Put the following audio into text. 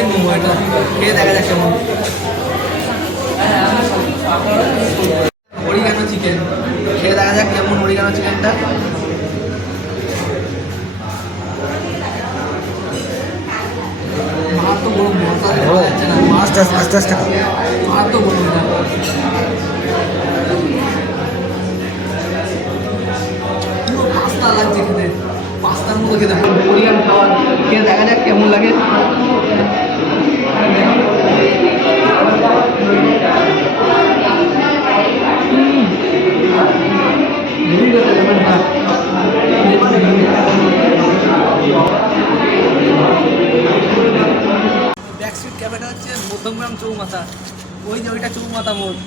Chicken momo, এটা খেয়ে দেখা যাক কেমন। অরিগানো চিকেন, খেয়ে দেখা যাক কেমন অরিগানো চিকেনটা। মার তো গরম, আস্তে আস্তে আস্তে আস্তে মার তো গরম। পুরো পাস্তা লাগছে খেতে, পাস্তার মতো খেতে। অরিগানো খাওয়া খেয়ে দেখা যাক কেমন লাগে। ব্যাক স্ট্রিট ক্যাফেটা হচ্ছে মধ্যমগ্রাম চৌমাথা, ওই যে ওইটা চৌমাথা মোড়।